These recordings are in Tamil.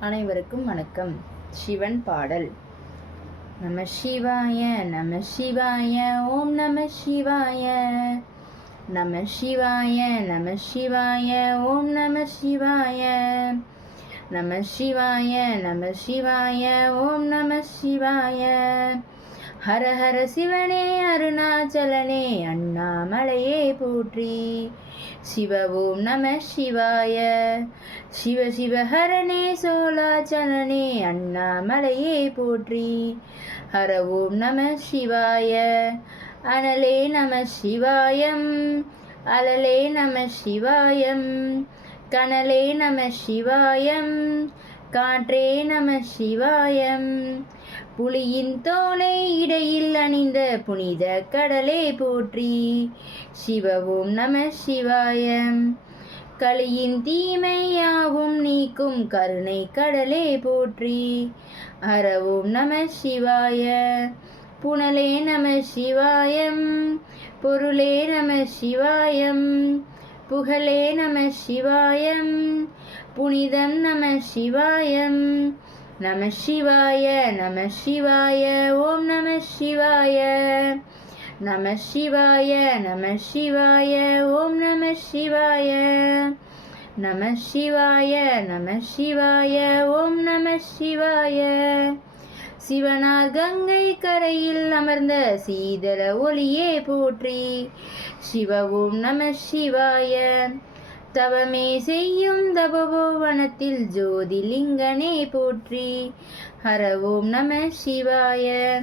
அனைவருக்கும் வணக்கம். சிவன் பாடல். நம சிவாய நம சிவாய ஓம் நம சிவாய. நம சிவாய நம சிவாய ஓம் நம சிவாய. நம சிவாய நம சிவாய ஓம் நம சிவாய. ஹர ஹர சிவனே அருணாச்சலனே அண்ணாமலையே போற்றி. சிவ ஓம் நம சிவாய. சிவ சிவ ஹரனே சோலாச்சலனே அண்ணாமலையே போற்றி. ஹர ஓம் நம சிவாய. அனலே நம சிவாயம். அலலே நம சிவாயம். கனலே நம சிவாயம். காற்றே நம சிவாயம். புலியின் தோலை இடையில் அணிந்த புனித கடலே போற்றி. சிவவும் நம சிவாயம். களியின் தீமையாவும் நீக்கும் கருணை கடலே போற்றி. அறவும் நம சிவாய. புனலே நம சிவாயம். பொருளே நம சிவாயம். புகழே நம சிவாயம். புனிதம் நம சிவாயம். நம சிவாய நம சிவாய ஓம் நம சிவாய. நம சிவாய நம சிவாய ஓம் நம சிவாய. நம சிவாய நம சிவாய ஓம் நம சிவாய. சிவனார் கங்கை கரையில் அமர்ந்த சீதள ஒளியே போற்றி. சிவவும் நம சிவாய. தவமே செய்யும் தபோவனத்தில் ஜோதிலிங்கனே போற்றி. ஹர நம சிவாய.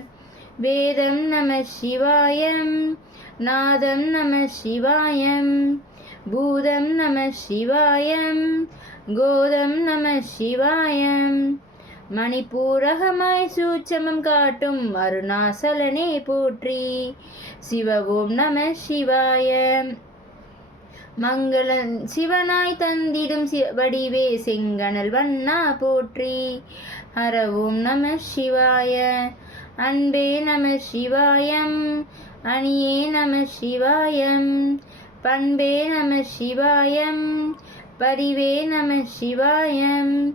வேதம் நம சிவாயம். நாதம் நம சிவாயம். பூதம் நம சிவாயம். கோதம் நம சிவாயம். மணிப்பூரகமாய் சூட்சமம் காட்டும் அருணாசலனே போற்றி. சிவ ஓம் நம சிவாய. மங்களன் சிவனாய் தந்திடும் வடிவே செங்கனல் வண்ணா போற்றி. ஹர ஓம் நம சிவாய. அன்பே நம சிவாயம். அணியே நம சிவாயம். பண்பே நம சிவாயம். பரிவே நம சிவாயம்.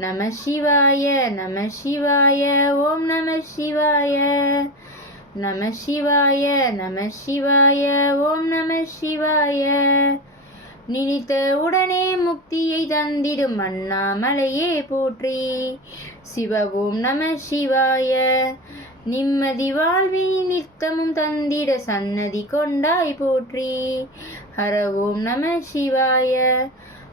நம சிவாய நம சிவாய ஓம் நம சிவாய. நம சிவாய நம சிவாய ஓம் நம சிவாய. நினைத்த உடனே முக்தியை தந்திடும் அண்ணாமலையே போற்றி. சிவ ஓம் நம சிவாய. நிம்மதி வாழ்வி நித்தமும் தந்திட சன்னதி கொண்டாய் போற்றி. ஹர ஓம் நம சிவாய.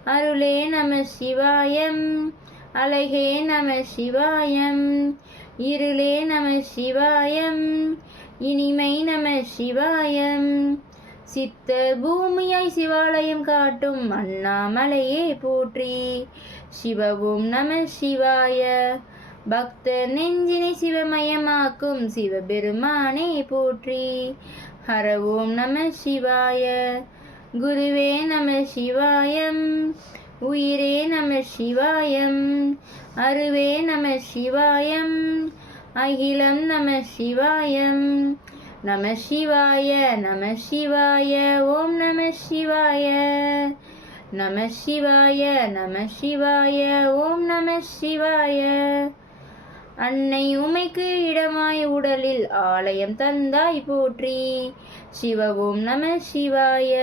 அருளே நம சிவாயம். அழகே நம சிவாயம். இருளே நம சிவாயம். இனிமை நம சிவாயம். சித்த பூமியாய் சிவாலயம் காட்டும் அண்ணாமலையே போற்றி. சிவவும் நம சிவாய. பக்த நெஞ்சினை சிவமயமாக்கும் சிவபெருமானே போற்றி. ஹர ஓம் நம சிவாய. குருவே நம சிவாயம். உயிரே நம சிவாயம் அருவே நம சிவாயம் அகிலம் நம சிவாயம். நம சிவாய நம சிவாய ஓம் நம சிவாய. நம சிவாய நம சிவாய ஓம் நம சிவாய. அன்னை உமைக்கு இடமாய் உடலில் ஆலயம் தந்தாய் போற்றி. சிவவும் நம சிவாய.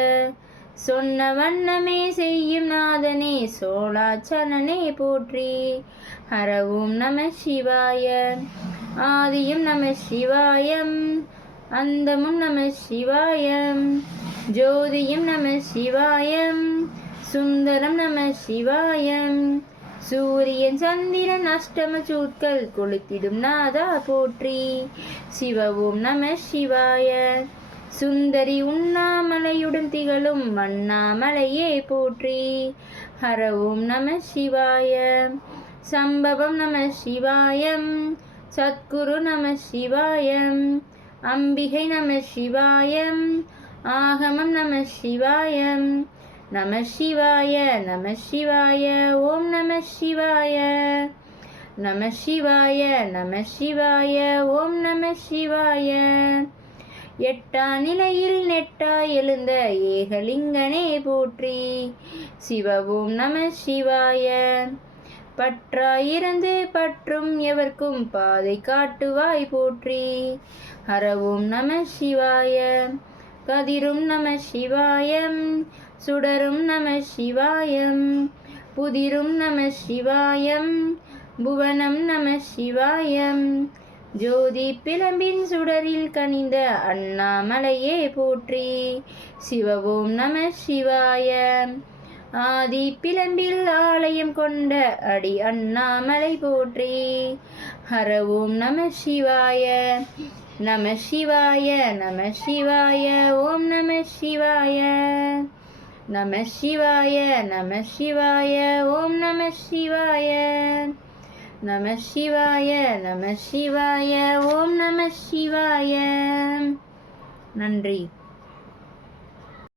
சொன்ன வண்ணமே செய்யும் நாதனே சோழாச்சலனே போற்றி. ஹரவும் நம சிவாய ஆதியும் நம சிவாயம் அந்தமும் நம சிவாயம் ஜோதியும் நம சிவாயம் சுந்தரம் நம சிவாயம். சூரியன் சந்திரன் அஷ்டம சூட்கள் கொளுத்திடும் நாதா போற்றி. சிவவும் நம சிவாய. சுந்தரி உண்ணாமலையுடன் திகழும் வண்ணாமலையே போற்றி. ஹர ஓம் நம சிவாய. சம்பவம் நம சிவாயம். சத்குரு நம சிவாயம். அம்பிகை நம சிவாயம். ஆகமம் நம சிவாயம். நம சிவாய நம சிவாய. ஓம் நம சிவாய. நம சிவாய நம சிவாய. ஓம் நம சிவாய. எட்டா நிலையில் நெட்டா எழுந்த ஏகலிங்கனே போற்றி. சிவவும் நம சிவாய. பற்றாயிருந்து பற்றும் எவர்க்கும் பாதை காட்டுவாய் போற்றி. ஹரவும் நம சிவாய. கதிரும் நம சிவாயம். சுடரும் நம சிவாயம். புதிரும் நம சிவாயம். புவனம் நம சிவாயம். ஜோதி பிளம்பின் சுடரில் கனிந்த அண்ணாமலையே போற்றி. சிவவோம் நம சிவாய. ஆதி பிளம்பில் ஆலயம் கொண்ட அடி அண்ணாமலை போற்றி. ஹரவோம் நம சிவாய. நம சிவாய நம சிவாய ஓம் நம சிவாய. நம சிவாய நம சிவாய ஓம் நம சிவாய. நம சிவாய நம சிவாய ஓம் நம சிவாய. நன்றி.